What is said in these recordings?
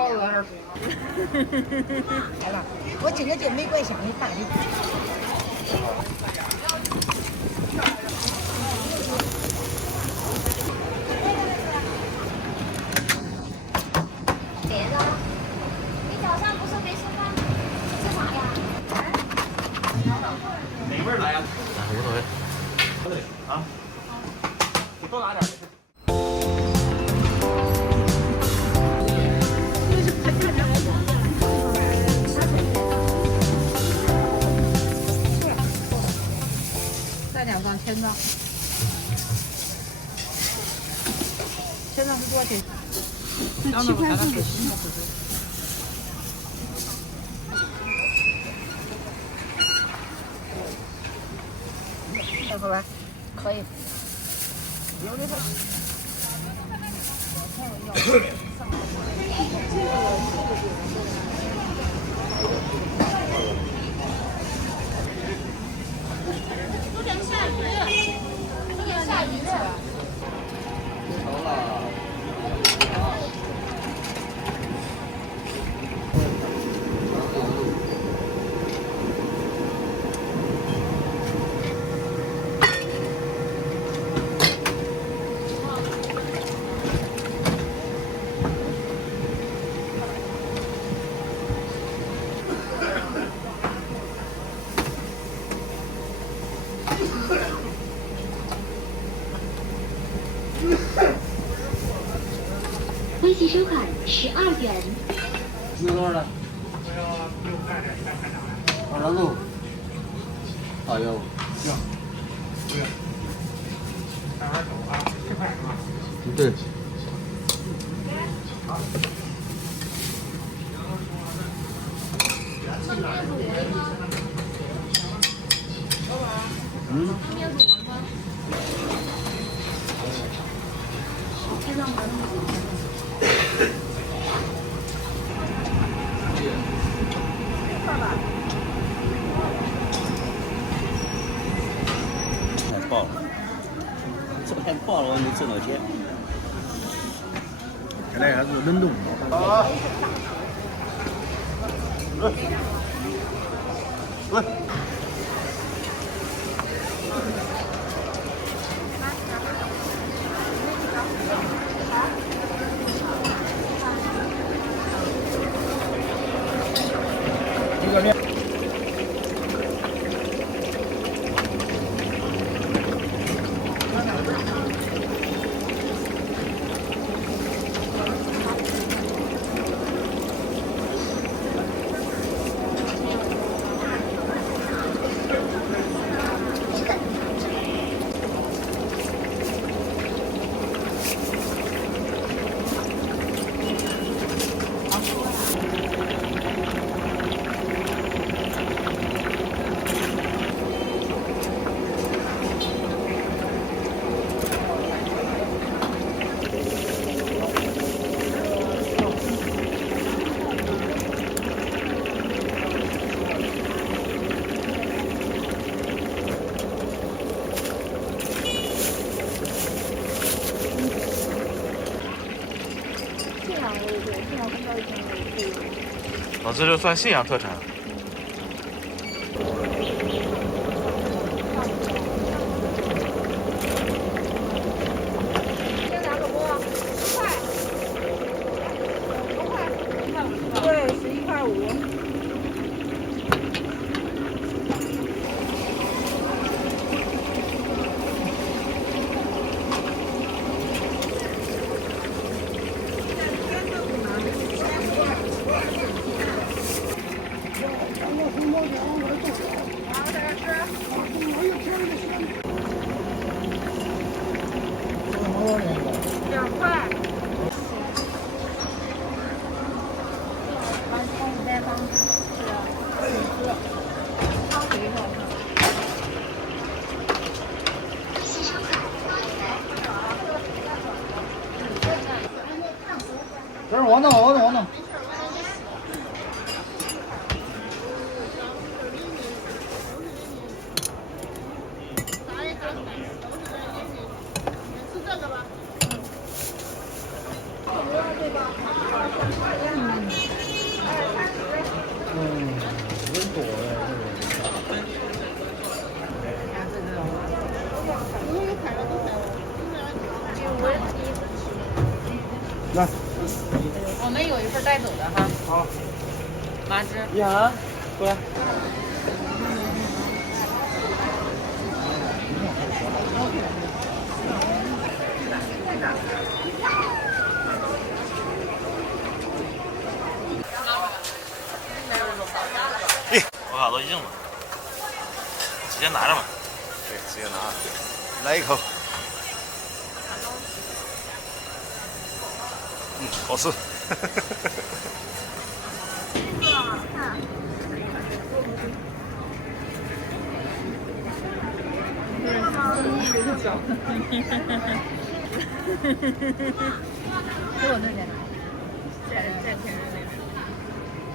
烧鹅还是水吗？来吧，我今个这玫瑰香的大的。别的，你早上不是没吃饭吗？吃啥呀？哪味儿来呀？无所谓。对啊，你多拿点。再2张千张，千张是多少钱？7块4。这会儿可以。有的有点下雨，有点下雨。微信收款12元。牛多少的？2张肉。好哟。行。对。慢慢走啊，7块是吧？对。好。太爆了！这太爆了，我没挣到钱。现在还是冷冻的。啊！来。一个面。哦，这就算信阳特产。先拿个锅，10块，5块，对，11块5。2块。这是我弄，我弄。对吧？人多了。来，我们有一份带走的哈。好。麻汁。呀，过来。我卡都硬了，直接拿着吧。对，直接拿，来一口。好吃。给我那个。在天上那个。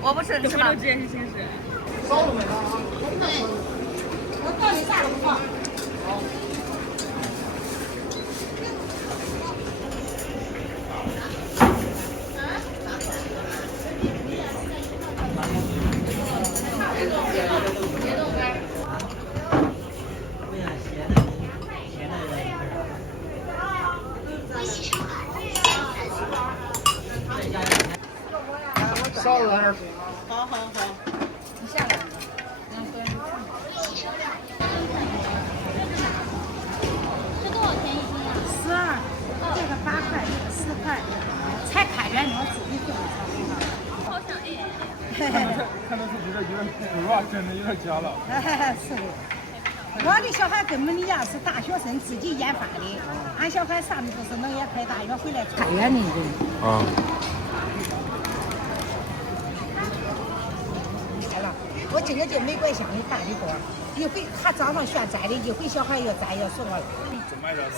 我不吃，你吃吧。之前是先吃。烧了没有？我到底啥都不放。烧了在那儿。好。你下来。这多少钱一斤啊12，这个8块，这个4块。才开源，你要自己做的才好。好想哎。看得出有点肉啊，真的有点假了。是的。我的小孩跟我们一样是大学生自己研发的，俺小孩上的都是农业开大学回来开源的人。啊。来了，我今个就玫瑰香的大的锅，一回他早上选摘的，一回小孩要摘要送我来。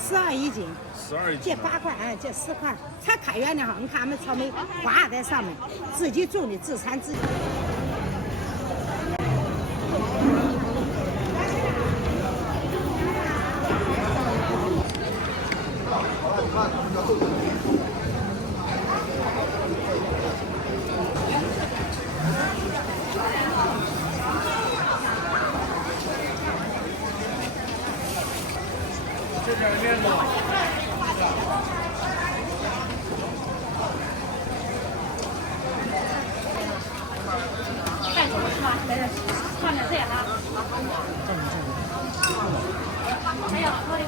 12一斤。12一斤。这8块，这4块，才开源的哈。你看俺们草莓花在上面，自己种的，自产自己。这点面子。带走是吧？在这放点这个哈。没有，多100。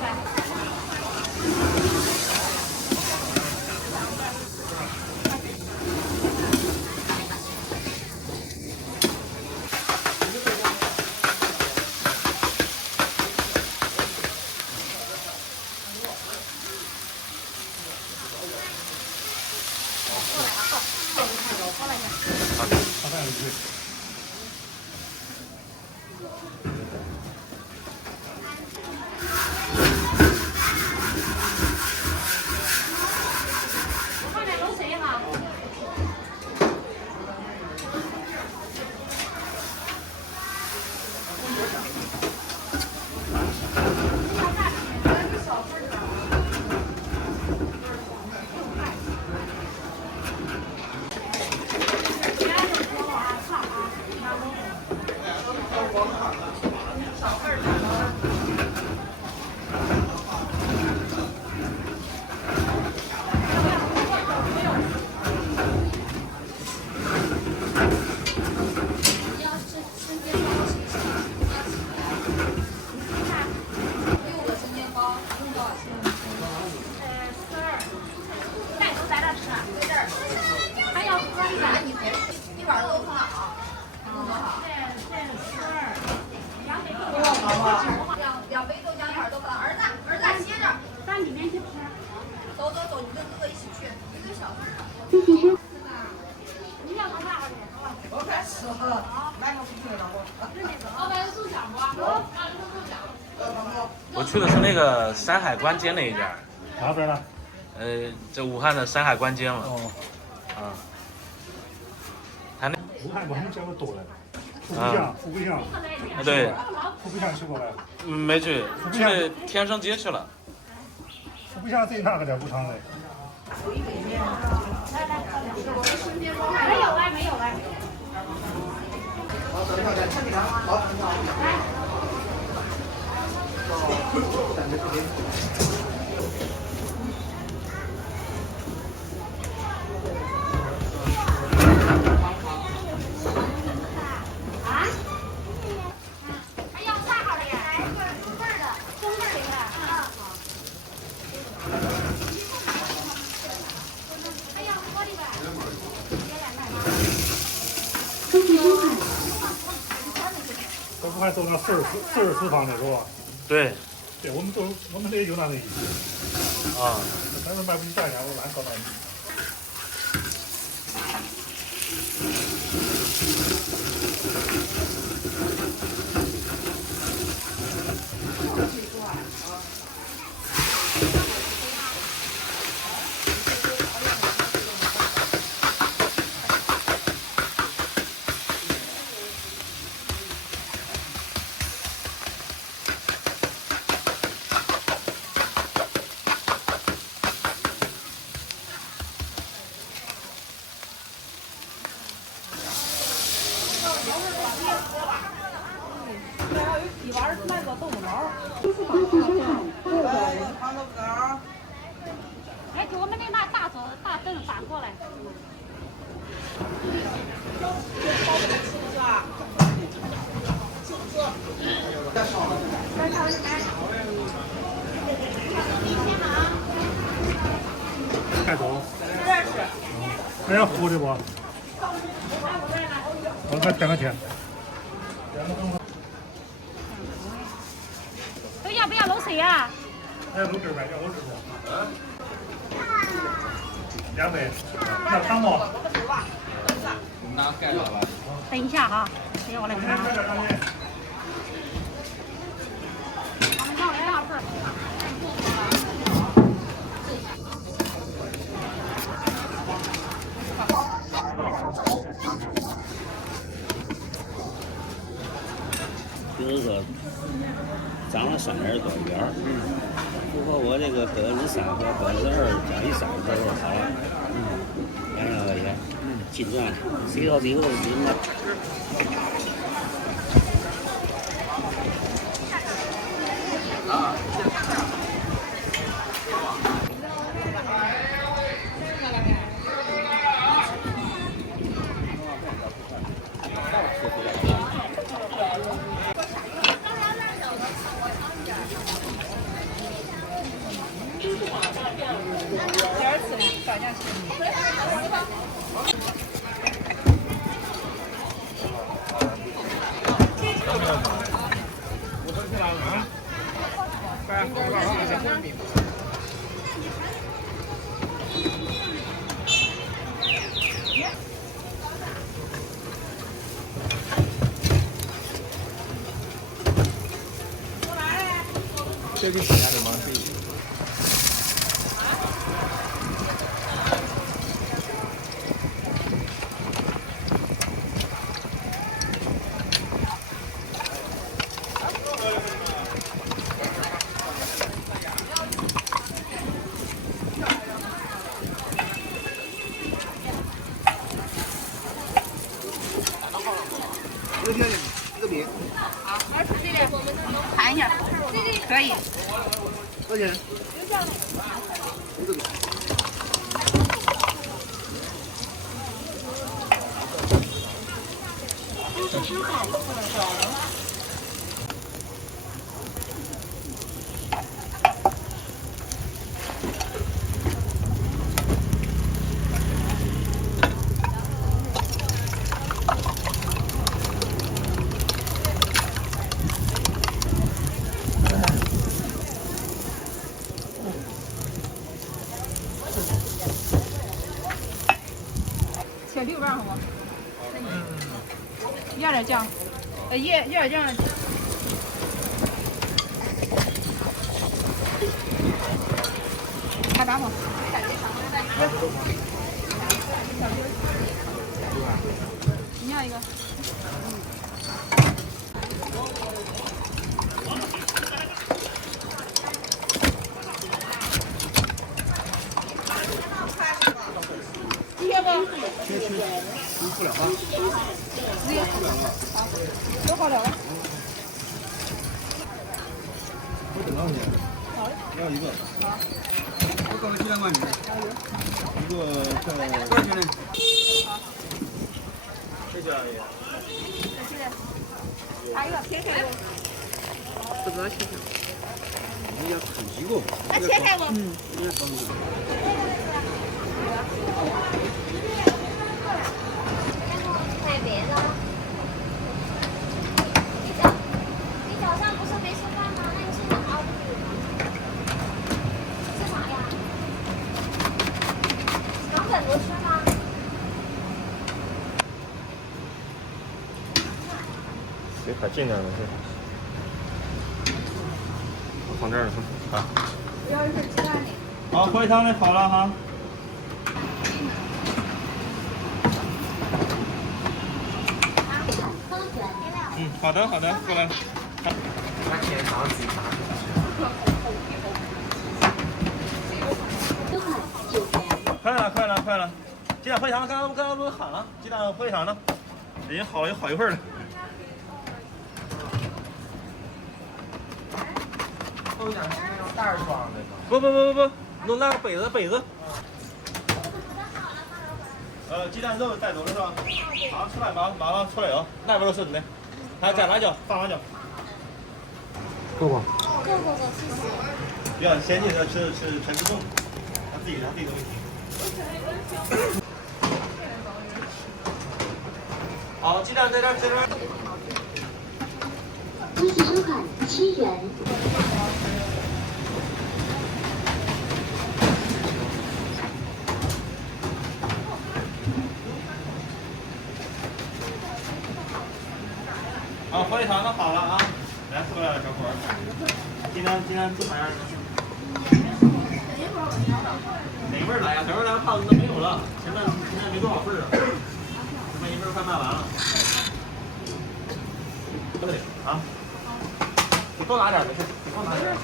放点冷水哈。两杯豆浆一会儿都放。儿子歇着，到里面去吃。走，你跟哥哥一起去，1个小时。自行车。你要多大的？我快吃了，来个不吃了我。老板有豆浆不？我去的是那个山海关街那一家。哪边呢？这武汉的山海关街嘛。哦。啊。他那。武汉我还没见过多了。富贵巷。啊对。富贵巷去过没？没去，去天生街去了。富贵巷在哪个点？武昌的。没有了。还要大号的呀？来一个中份的，中份的呀。好。还要玻璃吧？收钱收款。都不还走那44方的是吧？对。对，我们这也就那个意思。啊。但是卖不起价钱，我懒搞那里。哎，给我们那大桌大凳搬过来。带走。还要糊的不？我看添个钱。都要不要漏水呀？还要卤汁呗，要卤汁不？200，要汤不？拿盖了吧？等一下哈，等下我来看。比如说涨了30多一点儿，符合我这个3%和2%加一3%就是好了，200块钱，净赚，谁到最后赢了。这个钱的吗？看一下，可以。多少钱？收钱收款。切6瓣好吗？要点酱，要点酱。开8吗？你要一个。不了吧？都好了。我等到你。好。要一个。好。我搞个鸡蛋灌饼。一个在多少钱呢？好。这家也。还有切开不？不知道切开。你要看几个？那切开不？嗯。你也放一个。太别了。你早上不是没吃饭吗？那你现在熬不住吗？吃啥呀？肠粉不吃吗？别太近点了，放这儿了，啊。要一份鸡蛋的。好，回汤的好了哈。好的好的，过来。那天早上自己打。快了快了快了，鸡蛋回肠，刚刚不是喊了，鸡蛋回肠呢，已经好一会儿了。都想吃那种袋装的吗？不，弄那个杯子。鸡蛋肉带走了是吧？好，出来马上出来啊！那边都是你的，还要加辣椒，放辣椒。够吗？够，谢谢。比较先进的吃全自动，他自己都会提。好，鸡蛋在这儿。微信收款7元。好，火腿肠都好了啊！来，过来，小伙儿。今天做啥样？哪份来呀？哪份来？胖子都没有了，现在没多少份了，现在一份快卖完了。这里啊，你多拿点没事，你多拿点。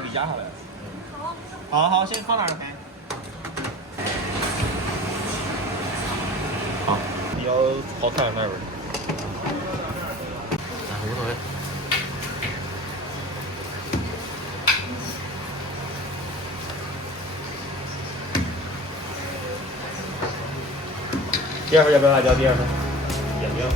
给压下来。好，先放哪儿？好，比较好看那边。无所谓。第二份要不要辣椒？第二份？也不要。